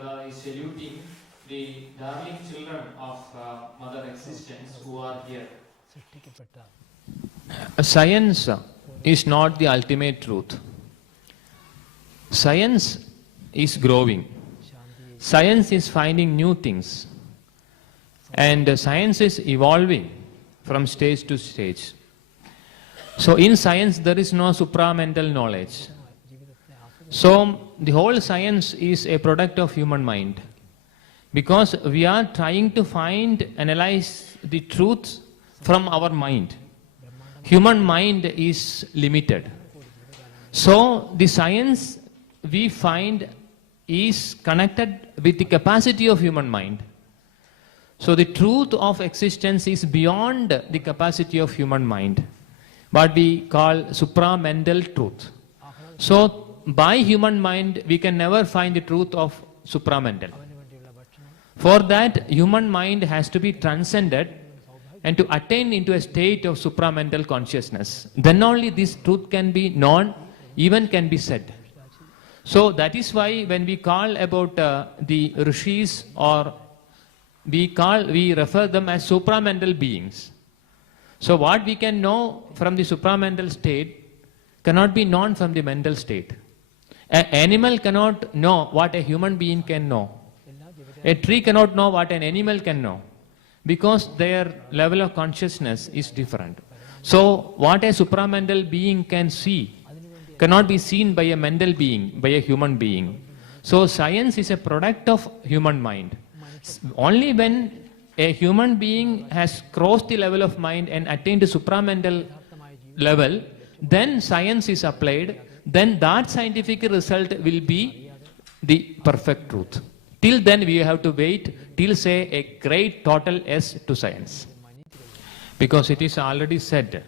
Dada is saluting the darling children of Mother Existence who are here. Science is not the ultimate truth. Science is growing. Science is finding new things. And science is evolving from stage to stage. So in science there is no supramental knowledge. So the whole science is a product of human mind. Because we are trying to analyze the truth from our mind. Human mind is limited. So the science we find is connected with the capacity of human mind. So the truth of existence is beyond the capacity of human mind, what we call supramental truth. So by human mind we can never find the truth of supramental. For that, human mind has to be transcended and to attain into a state of supramental consciousness. Then only this truth can be known, even can be said. So that is why when we call about the rishis, or we refer them as supramental beings. So what we can know from the supramental state cannot be known from the mental state. An animal cannot know what a human being can know. A tree cannot know what an animal can know, because their level of consciousness is different. So what a supramental being can see cannot be seen by a mental being, by a human being. So science is a product of human mind. Only when a human being has crossed the level of mind and attained the supramental level, then science is applied, then that scientific result will be the perfect truth. Till then we have to wait till say a great total yes to science. Because it is already said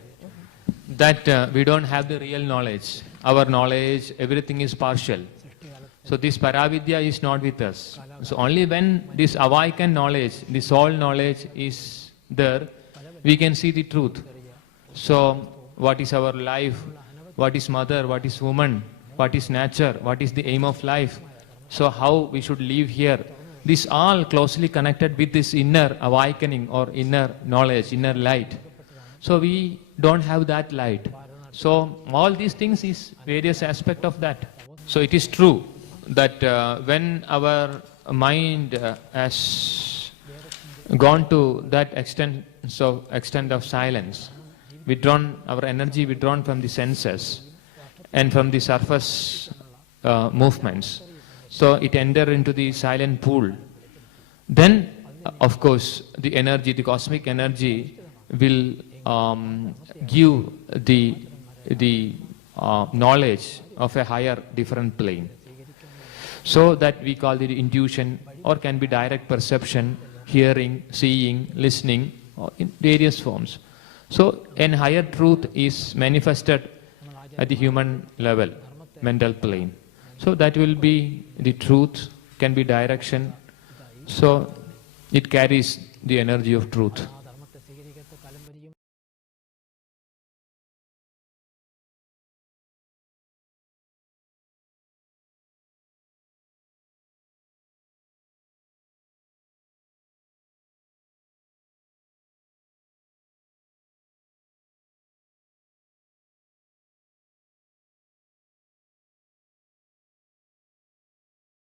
that we don't have the real knowledge. Our knowledge, everything is partial. So this Paravidya is not with us. So only when this awakened knowledge, this soul knowledge is there, we can see the truth. So what is our life? What is mother? What is woman? What is nature? What is the aim of life? So how we should live here? This all closely connected with this inner awakening or inner knowledge, inner light. So we don't have that light. So all these things is various aspects of that. So it is true that when our mind has gone to that extent of silence, our energy withdrawn from the senses and from the surface movements, so it enters into the silent pool. Then, of course, the energy, the cosmic energy, will give the knowledge of a higher, different plane. So that we call it intuition, or can be direct perception, hearing, seeing, listening, or in various forms. So, an higher truth is manifested at the human level, mental plane. So that will be the truth, can be direction. So it carries the energy of truth.